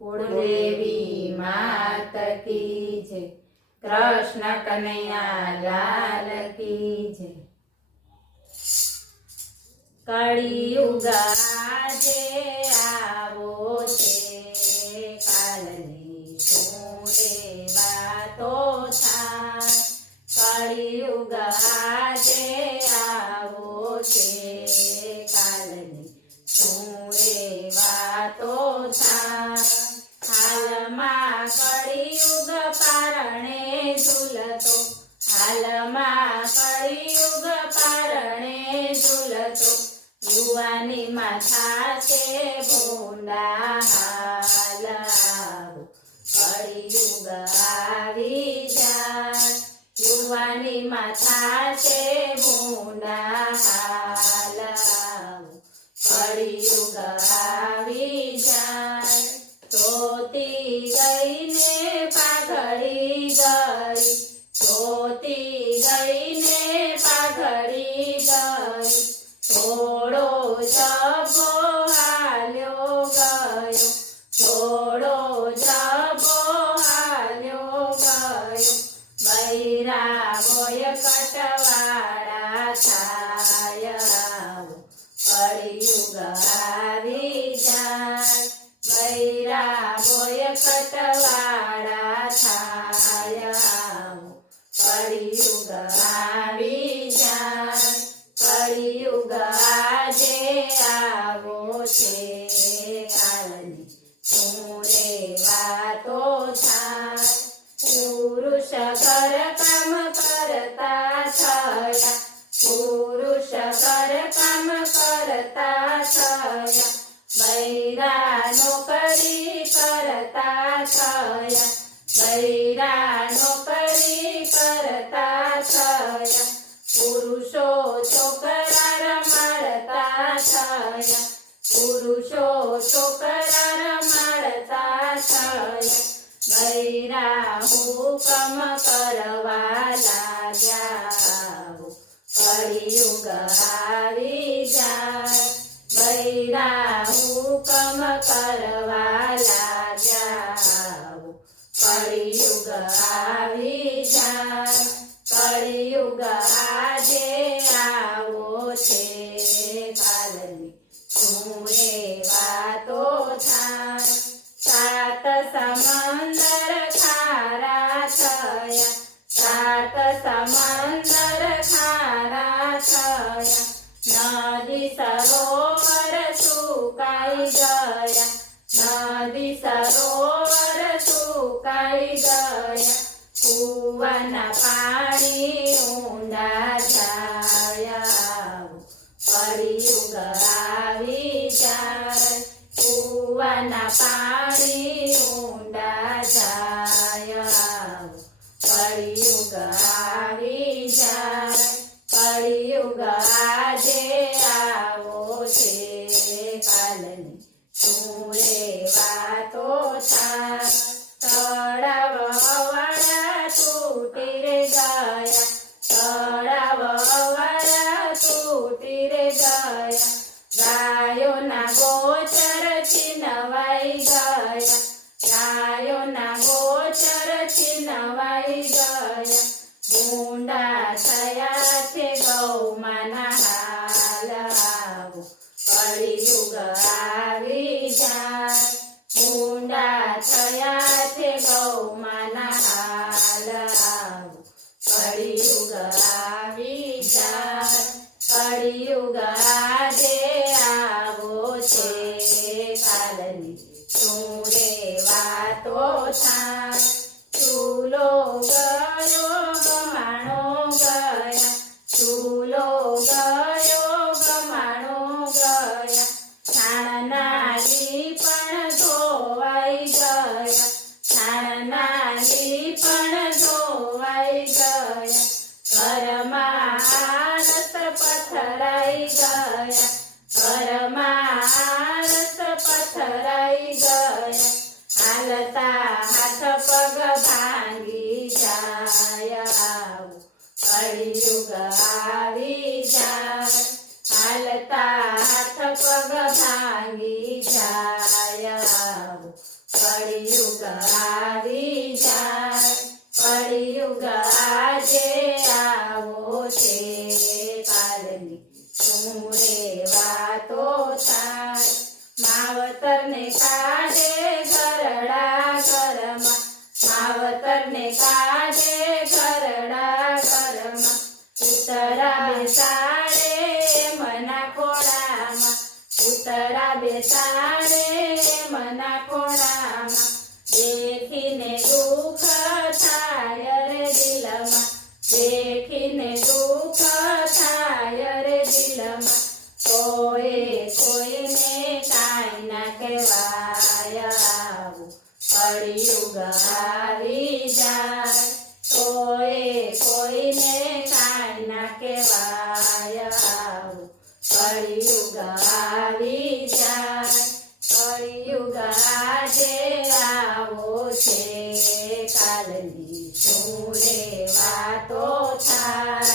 કુળદેવી માત કી જય, કૃષ્ણ કનૈયા લાલ કી જય। કળિયુગ આજે આવો છે, કાલની શું રે વાતો થાય। કળિયુગ આજે આવો છે, કાલની શું રે વાતો થાય। હાલમાં કળિયુગ પારણે ઝૂલતો, હાલમાં કળિયુગ પારણે ઝૂલતો, યુવાનીમાં થાશે ભૂંડા હાલ। આવો કળિયુગ આવી જાય, યુવાનીમાં થાશે ભૂંડા હાલ। આવો કળિયુગ આવી જાય। ધોતી ગઈને પાઘડી ગઈ, ધોતી ગઈને પાઘડી ગઈ, થોડો જબો હાલ્યો ગયો, થોડો જબો હાલ્યો ગયો, બૈરાગોય કટવાળા થાય। આવો કળિયુગ આવી જાય, બૈરાગોય કટવાળા થાય। આવો કળિયુગ આવી જાય। કળિયુગ આજે આવો છે, કાલની શું રે વાતો થાય। પુરુષ ઘર કામ કરતા થયા, પુરુષ ઘર કામ કરતા થયા, બૈરા નોકરી કરતા થયા, બૈરા નોકરી કરતા થયા, પુરુષો છોકરા રમાડતા થયા, પુરુષો છોકરા રમાડતા થયા, બૈરા હુકમ કરવા લાગ્યા। કળિયુગ આવી જાય, બૈરા હુકમ કરવા લાગ્યા। કળિયુગ આવી જાય। કળિયુગ આજે આવો છે, કાલની શું રે વાતો થાય। સાત સમંદર ખારા થયા, સાત સમંદર ખારા થયા, નદી સરોવર સુકાઈ ગયા, નદી સરોવર સુકાઈ ગયા, કૂવાના પાણી ઊંડા જાય। આવો કળિયુગ આવી જાય, કૂવાના પાણી ઊંડા જાય। આવો કળિયુગ આવી જાય। કળિયુગ આજે આવો છે, કાલની શું રે વાતો થાય। તળાવ વાળા તૂટી રે ગયા, તળાવ વાળા તૂટી રે ગયા, ગાયોના ગોચર છીનવાઈ ગયા, ગાયોના ગોચર છીનવાઈ ગયા, ભૂંડા થયા છે ગૌમાના હાલ। આવો કળિયુગ આવી જાય, ભૂંડા થયા છે ગૌમાના હાલ। આવો કળિયુગ આવી જાય। કળિયુગ આજે આવો છે, કાલની શું રે વાતો થાય। ચૂલો ગયો ગમાણો ગયા, ચૂલો ગયો ગમાણો ગયા, છાણના લીપણ ધોવાઈ ગયા, છાણના લીપણ ધોવાઈ ગયા, ઘરમાં આરસ પથરાઈ ગયા, ઘરમાં આરસ પથરાઈ ગયા, હાલતા હાથ પગ ભાંગી જાય। આવો કળિયુગ આવી જાય, હાલતા હાથ પગ ભાંગી જાય। કળિયુગ આવી જાય કળિયુગ આજે આવો છે કાલની શું રે વાતો થાય માવતરને કાઢે ઘરડા ઘરમાં માવતરને કાઢે ઘરડા ઘરમાં ઉતરા બેસાડે મના ખોળામાં ઉતરા બેસાડે મના ખોળામાં દેખીને દુઃખ થાય રે દિલમાં દેખીને દુઃખ થાય રે દિલમાં કોઈને કાંઈ ના કહેવાય આવું કળિયુગ આવી જાય કોઈને કાંઈ ના કહેવાય આવું કળિયુગ આવી જાય કળિયુગ આજે આવો છે કાલની શું રે વાતો થાય